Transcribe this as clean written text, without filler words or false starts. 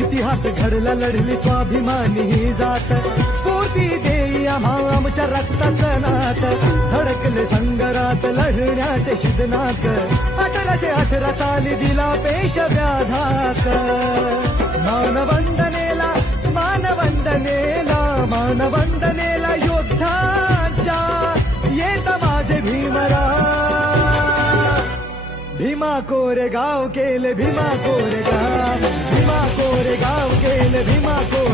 इतिहास घडला लढली स्वाभिमानी ही जात स्फूर्ती देई आमच्या रक्ताचं नात धडकले संगरात लढण्यात शिदनाक 1818 साली दिला पेशव्याधाक मानवंदनेला मानवंदनेला मानवंदनेला योद्धाच्या येत माझे भीमराव भीमा कोरेगाव केले भीमा कोरेगाव भीमा कोरेगाव केले भीमा कोरेगाव